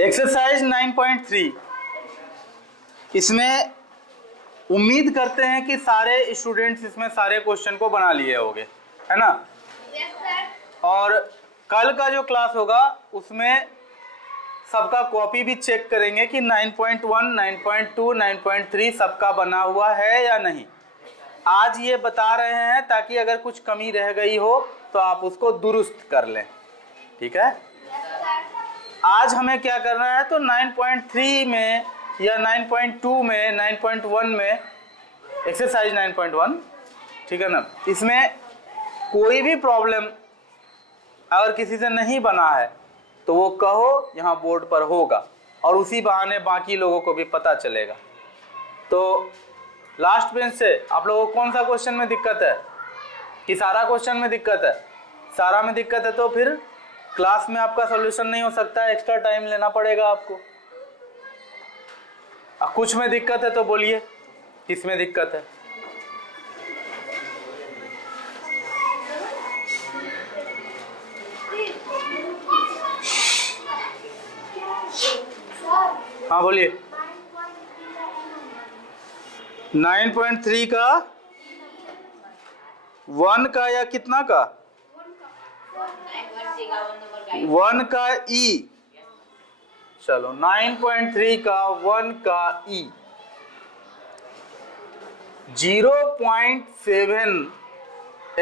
Exercise 9.3 इसमें उम्मीद करते हैं कि सारे स्टूडेंट्स इसमें सारे क्वेश्चन को बना लिए होंगे, है ना? और कल का जो क्लास होगा उसमें सबका कॉपी भी चेक करेंगे कि 9.1, 9.2, 9.3 सबका बना हुआ है या नहीं। आज ये बता रहे हैं ताकि अगर कुछ कमी रह गई हो तो आप उसको दुरुस्त कर लें, ठीक है? आज हमें क्या करना है, तो 9.3 में या 9.2 में, 9.1 में, एक्सरसाइज 9.1, ठीक है ना? इसमें कोई भी प्रॉब्लम अगर किसी से नहीं बना है तो वो कहो, यहाँ बोर्ड पर होगा और उसी बहाने बाकी लोगों को भी पता चलेगा। तो लास्ट बेंच से आप लोगों को कौन सा क्वेश्चन में दिक्कत है कि सारा क्वेश्चन में दिक्कत है? सारा में दिक्कत है तो फिर क्लास में आपका सॉल्यूशन नहीं हो सकता है, एक्स्ट्रा टाइम लेना पड़ेगा आपको। कुछ में दिक्कत है तो बोलिए किस में दिक्कत है? हाँ बोलिए। 9.3 का 1 का या कितना का? 1 का ई। चलो 9.3 का 1 का ई 0.7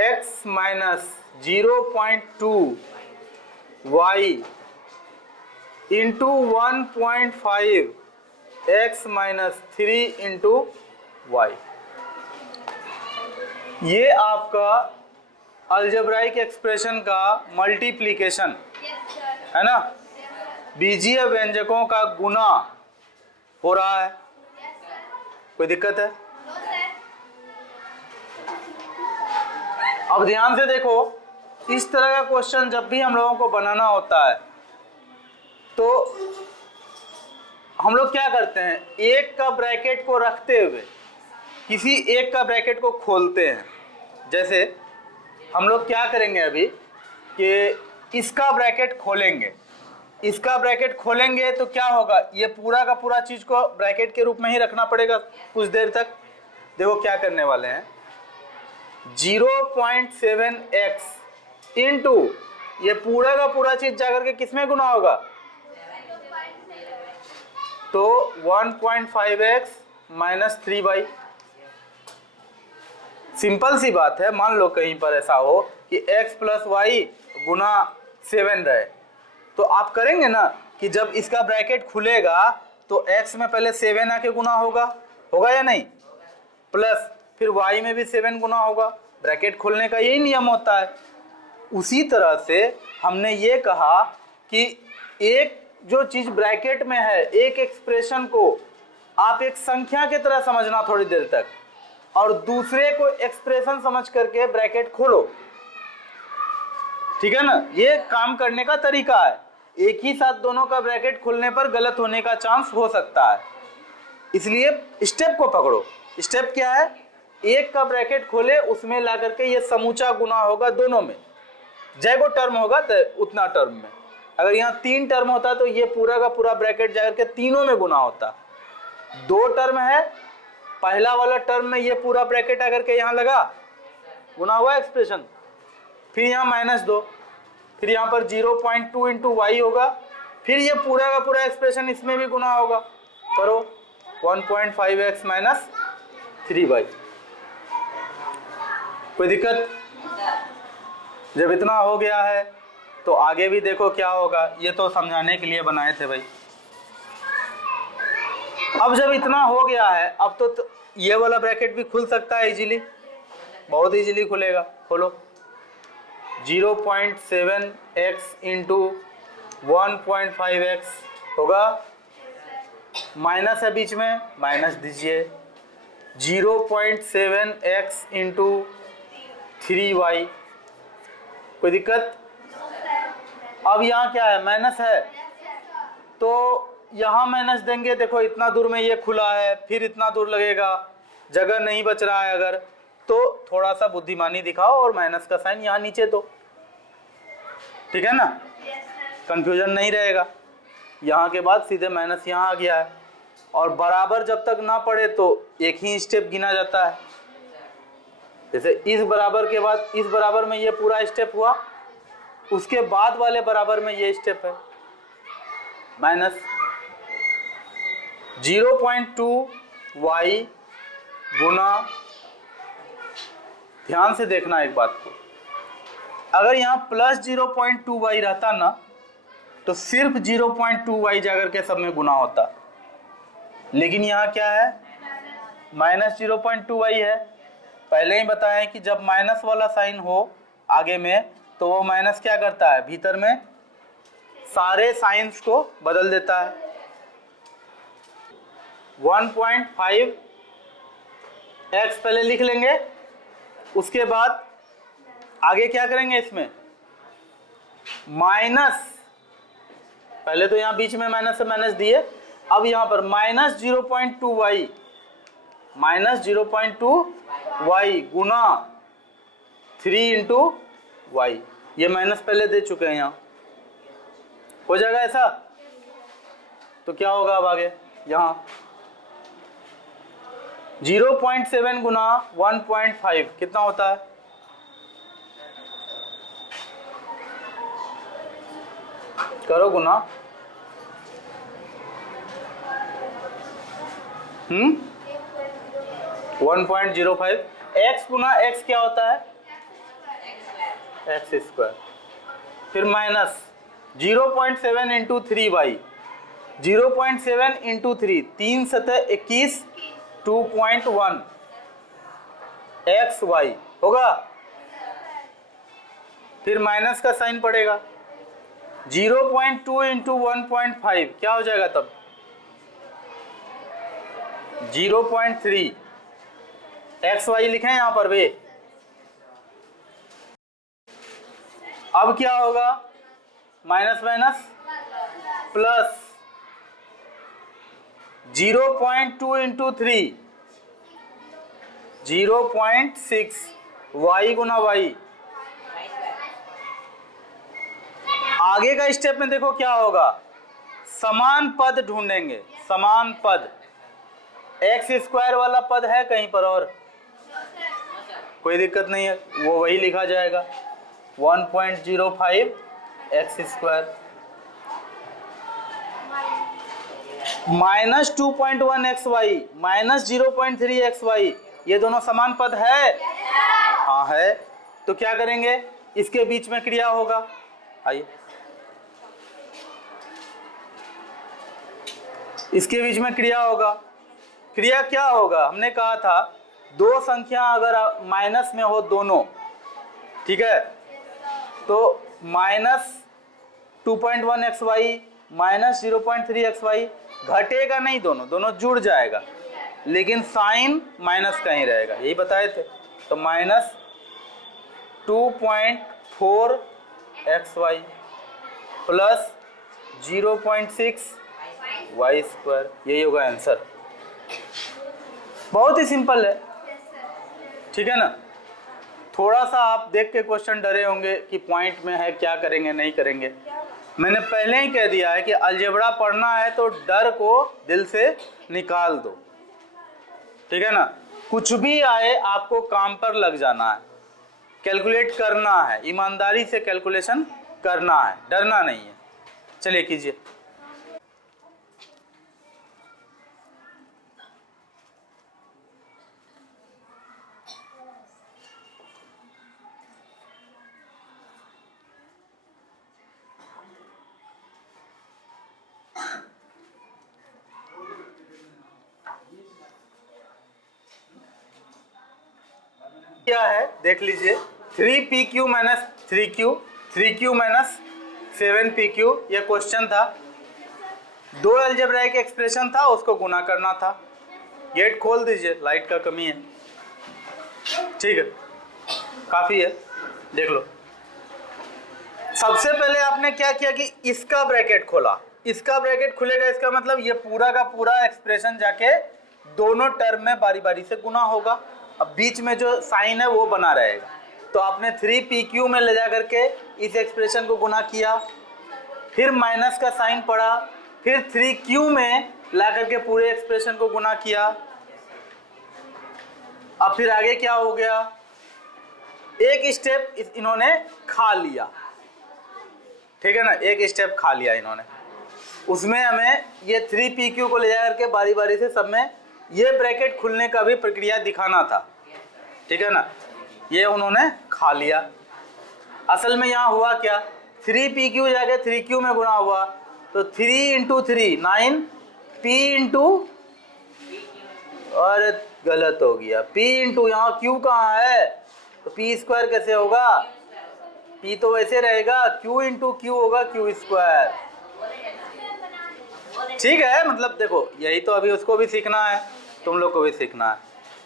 x minus 0.2 y into 1.5 x minus 3 into y। ये आपका अलजेब्राइक एक्सप्रेशन का मल्टीप्लिकेशन है ना? बीजीय व्यंजकों का गुना हो रहा है। कोई दिक्कत है? अब ध्यान से देखो, इस तरह का क्वेश्चन जब भी हम लोगों को बनाना होता है तो हम लोग क्या करते हैं, एक का ब्रैकेट को रखते हुए किसी एक का ब्रैकेट को खोलते हैं। जैसे हम लोग क्या करेंगे अभी कि इसका ब्रैकेट खोलेंगे, इसका ब्रैकेट खोलेंगे तो क्या होगा, ये पूरा का पूरा चीज को ब्रैकेट के रूप में ही रखना पड़ेगा कुछ देर तक। देखो क्या करने वाले हैं, 0.7x इंटू ये पूरा का पूरा चीज जाकर के किसमें गुना होगा, तो 1.5x माइनस 3y। सिंपल सी बात है, मान लो कहीं पर ऐसा हो कि x प्लस वाई गुना 7 रहे तो आप करेंगे ना कि जब इसका ब्रैकेट खुलेगा तो x में पहले 7 आके गुना होगा, होगा या नहीं? प्लस फिर y में भी 7 गुना होगा। ब्रैकेट खोलने का यही नियम होता है। उसी तरह से हमने ये कहा कि एक जो चीज ब्रैकेट में है, एक एक्सप्रेशन को आप एक संख्या की तरह समझना थोड़ी देर तक और दूसरे को एक्सप्रेशन समझ करके ब्रैकेट खोलो, ठीक है ना? ये काम करने का तरीका है। एक ही साथ दोनों का ब्रैकेट खोलने पर गलत होने का चांस हो सकता है, इसलिए स्टेप को पकड़ो। स्टेप क्या है, एक का ब्रैकेट खोले, उसमें ला करके ये समूचा गुना होगा दोनों में। जैगो टर्म होगा तो उतना टर्म में, अगर यहाँ 3 टर्म होता तो ये पूरा का पूरा ब्रैकेट जाकर के तीनों में गुना होता। 2 टर्म है, पहला वाला टर्म में ये पूरा ब्रैकेट आकर के यहाँ लगा, गुना हुआ एक्सप्रेशन, फिर यहाँ -2, फिर यहाँ पर 0.2 इंटू वाई होगा, फिर ये पूरा का पूरा एक्सप्रेशन इसमें भी गुना होगा। करो 1.5x माइनस 3y। कोई दिक्कत? जब इतना हो गया है तो आगे भी देखो क्या होगा। ये तो समझाने के लिए बनाए थे भाई। अब जब इतना हो गया है, अब तो ये वाला ब्रैकेट भी खुल सकता है इजीली, बहुत इजीली खुलेगा। खोलो 0.7x इंटू 1.5x होगा, माइनस है बीच में, माइनस दीजिए। 0.7x into 3y। कोई दिक्कत? अब यहाँ क्या है, माइनस है तो यहाँ माइनस देंगे। देखो इतना दूर में ये खुला है, फिर इतना दूर लगेगा, जगह नहीं बच रहा है अगर, तो थोड़ा सा बुद्धिमानी दिखाओ और माइनस का साइन यहाँ नीचे दो, ठीक है ना? कंफ्यूजन नहीं रहेगा। यहाँ के बाद सीधे माइनस यहाँ आ गया है। और बराबर जब तक ना पड़े तो एक ही स्टेप गिना जाता है। जैसे इस बराबर के बाद इस बराबर में ये पूरा स्टेप हुआ, उसके बाद वाले बराबर में ये स्टेप है। माइनस 0.2y गुना, ध्यान से देखना एक बात को, अगर यहाँ प्लस 0.2y रहता ना तो सिर्फ 0.2y जाकर के सब में गुना होता, लेकिन यहाँ क्या है, माइनस 0.2y है। पहले ही बताया कि जब माइनस वाला साइन हो आगे में तो वो माइनस क्या करता है, भीतर में सारे साइंस को बदल देता है। 1.5 x पहले लिख लेंगे, उसके बाद आगे क्या करेंगे, इसमें माइनस, पहले तो यहाँ बीच में माइनस से माइनस दिए, अब यहाँ पर माइनस 0.2y, माइनस 0.2y गुना 3 इंटू वाई, ये माइनस पहले दे चुके हैं, यहाँ हो जाएगा ऐसा। तो क्या होगा अब आगे, यहाँ 0.7 गुना 1.5 कितना होता है, करो गुना, 1.05। x गुना x क्या होता है, x स्क्वायर, फिर माइनस 0.7 इंटू 3y, 0.7 इंटू 3, 3 सतह 21, 2.1 xy होगा, फिर माइनस का साइन पड़ेगा, 0.2 इंटू 1.5 क्या हो जाएगा तब, 0.3 xy लिखें यहां पर भी। अब क्या होगा, minus minus plus 0.2 into 3, 0.6 y गुना y। आगे का स्टेप में देखो क्या होगा, समान पद ढूंढेंगे, समान पद, एक्स स्क्वायर वाला पद है कहीं पर और, कोई दिक्कत नहीं है, वो वही लिखा जाएगा, 1.05 x square minus 2.1 x y minus 0.3 x y, ये दोनों समान पद है, हाँ है। तो क्या करेंगे, इसके बीच में क्रिया होगा, आइए इसके बीच में क्रिया होगा। क्रिया क्या होगा, हमने कहा था दो संख्या अगर माइनस में हो दोनों, ठीक है, तो minus 2.1 x y minus 0.3 x y घटेगा नहीं, दोनों दोनों जुड़ जाएगा, लेकिन साइन माइनस का ही रहेगा, यही बताए थे। तो minus 2.4 x y plus 0.6 y square, यही होगा आंसर। बहुत ही सिंपल है, ठीक है ना। थोड़ा सा आप देख के क्वेश्चन डरे होंगे कि पॉइंट में है, क्या करेंगे नहीं करेंगे। मैंने पहले ही कह दिया है कि अलजेब्रा पढ़ना है तो डर को दिल से निकाल दो, ठीक है ना। कुछ भी आए आपको काम पर लग जाना है, कैलकुलेट करना है, ईमानदारी से कैलकुलेशन करना है, डरना नहीं है। चलिए कीजिए। क्या है देख लीजिए, 3pq minus 3q, 3q minus 7pq, ये क्वेश्चन था। दो अलजेब्राइक एक्सप्रेशन था, उसको गुना करना था। गेट खोल दीजिए, लाइट का कमी है, ठीक है, काफी है, देख लो। सबसे पहले आपने क्या किया कि इसका ब्रैकेट खोला, इसका ब्रैकेट खुलेगा, इसका मतलब ये पूरा का पूरा एक्सप्रेशन जाके दोनों टर्म में बारी बारी से गुना होगा। अब बीच में जो साइन है वो बना रहेगा, तो आपने 3pq में ले जा करके इस एक्सप्रेशन को गुना किया, फिर माइनस का साइन पड़ा फिर 3q में ला करके पूरे एक्सप्रेशन को गुना किया। अब फिर आगे क्या हो गया, एक स्टेप इन्होंने खा लिया, ठीक है ना, एक स्टेप खा लिया इन्होंने। उसमें हमें ये 3pq को ले जा करके बारी बारी से सब में ये ब्रैकेट खुलने का भी प्रक्रिया दिखाना था, ठीक है ना। ये उन्होंने खा लिया। असल में यहाँ हुआ क्या, 3pq जाके 3q में गुना हुआ, तो 3 × 3 9 p इंटू, और गलत हो गया, p इंटू, यहाँ q कहाँ है, तो p स्क्वायर कैसे होगा, p तो वैसे रहेगा, q इंटू q होगा q स्क्वायर। ठीक है, मतलब देखो यही तो अभी उसको भी सीखना है, तुम लोग को भी सीखना है।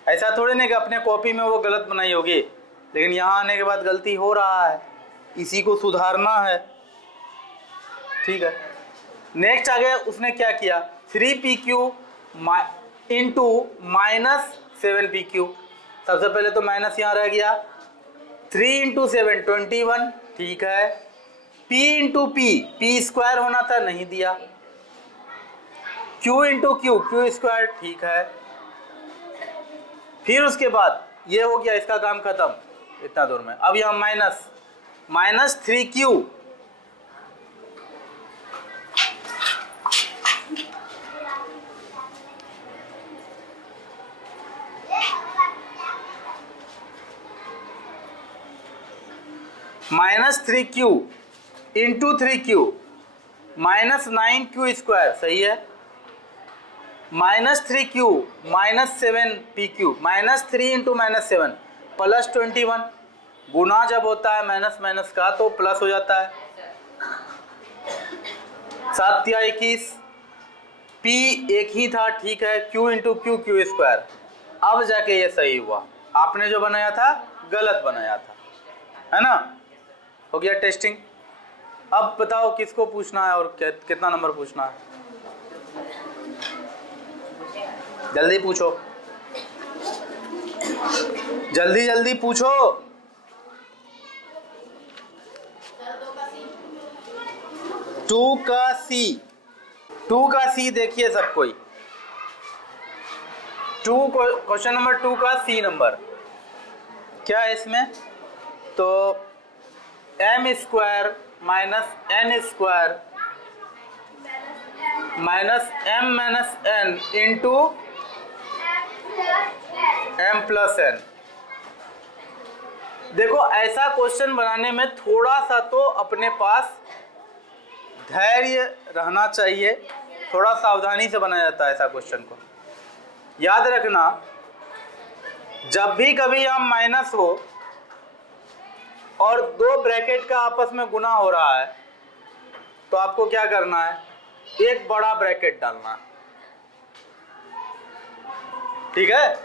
ऐसा थोड़ी नहीं कि अपने कॉपी में वो गलत बनाई होगी, लेकिन यहाँ आने के बाद गलती हो रहा है, इसी को सुधारना है, ठीक है। नेक्स्ट आ गया, उसने क्या किया, 3pq इंटू -7pq। सबसे पहले तो माइनस यहाँ रह गया, 3 × 7 21, ठीक है। p इंटू p स्क्वायर होना था, नहीं दिया। q इंटू q स्क्वायर, ठीक है। फिर उसके बाद ये हो गया, इसका काम खत्म इतना दूर में। अब यहाँ -3q -3q into 3q -9q square, सही है। -3q -7pq, -3 × -7 +21। गुना जब होता है माइनस माइनस का तो प्लस हो जाता है। 7 या 21, p एक ही था, ठीक है, q इंटू q स्क्वायर। अब जाके ये सही हुआ, आपने जो बनाया था गलत बनाया था, है ना। हो गया टेस्टिंग। अब बताओ किसको पूछना है और कितना नंबर पूछना है, जल्दी पूछो, जल्दी जल्दी पूछो। 2 का सी देखिए सब कोई, क्वेश्चन नंबर 2 का सी नंबर क्या है इसमें, तो m square minus n square minus m minus n into m plus n। देखो ऐसा क्वेश्चन बनाने में थोड़ा सा तो अपने पास धैर्य रहना चाहिए, थोड़ा सावधानी से बनाया जाता है ऐसा क्वेश्चन को। याद रखना, जब भी कभी हम माइनस हो और दो ब्रैकेट का आपस में गुना हो रहा है तो आपको क्या करना है, एक बड़ा ब्रैकेट डालना है, ठीक है,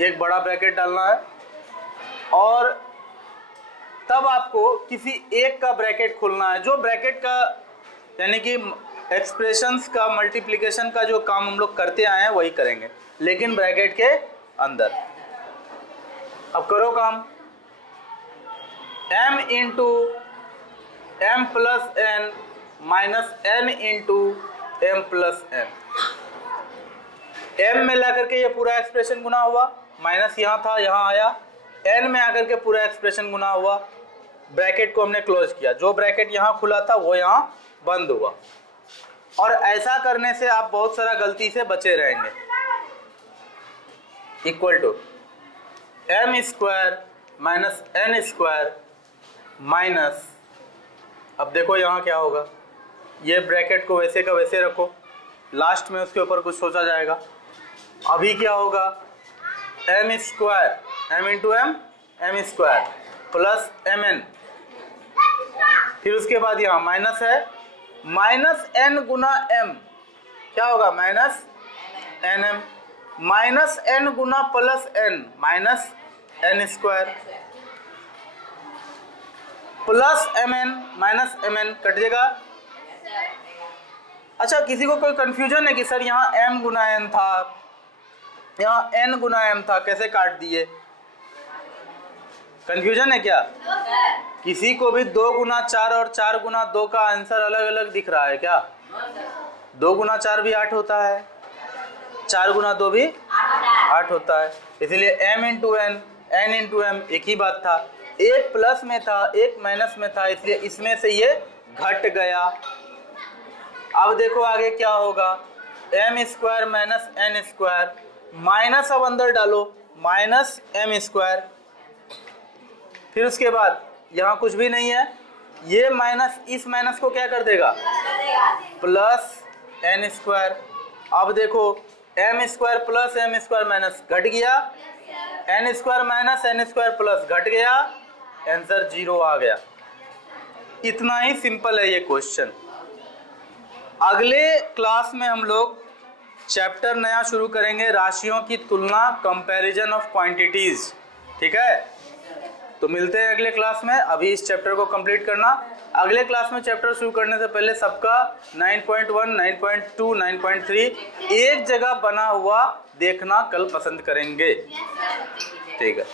एक बड़ा ब्रैकेट डालना है। और तब आपको किसी एक का ब्रैकेट खोलना है, जो ब्रैकेट का यानी कि एक्सप्रेशंस का मल्टीप्लिकेशन का जो काम हम लोग करते आए हैं वही करेंगे, लेकिन ब्रैकेट के अंदर। अब करो काम, m into m plus n minus n into m plus n। m में ला करके ये पूरा एक्सप्रेशन गुना हुआ, माइनस यहाँ था यहाँ आया, n में आकर के पूरा एक्सप्रेशन गुना हुआ, ब्रैकेट को हमने क्लोज किया, जो ब्रैकेट यहाँ खुला था वो यहाँ बंद हुआ। और ऐसा करने से आप बहुत सारा गलती से बचे रहेंगे। Equal to m square minus n square minus, अब देखो यहाँ क्या होगा, ये ब्रैकेट को वैसे का वैसे रखो, लास्ट में उसके ऊपर कुछ सोचा जाएगा। अभी क्या होगा, m square m into m square plus mn, फिर उसके बाद यहाँ माइनस है, माइनस n गुना m क्या होगा, माइनस nm, माइनस n गुना plus n minus n square plus mn minus mn, cut जाएगा। अच्छा, किसी को कोई कंफ्यूजन है कि सर यहाँ m गुना n था, यहाँ n गुना m था, कैसे काट दिए, कंफ्यूजन है क्या? किसी को भी 2 गुना 4 और 4 गुना 2 का आंसर अलग अलग दिख रहा है क्या? 2 गुना 4 भी 8 होता है, 4 गुना 2 भी 8 होता है। इसलिए m into n, n into m एक ही बात था। एक प्लस में था, एक माइनस में था, इसलिए इसमें से ये घट गया। अब देखो आगे क्या होगा, m square minus n square, minus अब अंदर डालो, माइनस m स्क्वायर। फिर उसके बाद यहाँ कुछ भी नहीं है, ये माइनस इस माइनस को क्या कर देगा, प्लस n स्क्वायर। अब देखो m square plus m square minus घट गया, n square minus n square plus घट गया, आंसर 0 आ गया। इतना ही सिंपल है ये क्वेश्चन। अगले क्लास में हम लोग चैप्टर नया शुरू करेंगे, राशियों की तुलना, कंपैरिजन ऑफ क्वांटिटीज। ठीक है, तो मिलते हैं अगले क्लास में। अभी इस चैप्टर को कंप्लीट करना। अगले क्लास में चैप्टर शुरू करने से पहले सबका 9.1, 9.2, 9.3 एक जगह बना हुआ देखना कल पसंद करेंगे। ठीक है।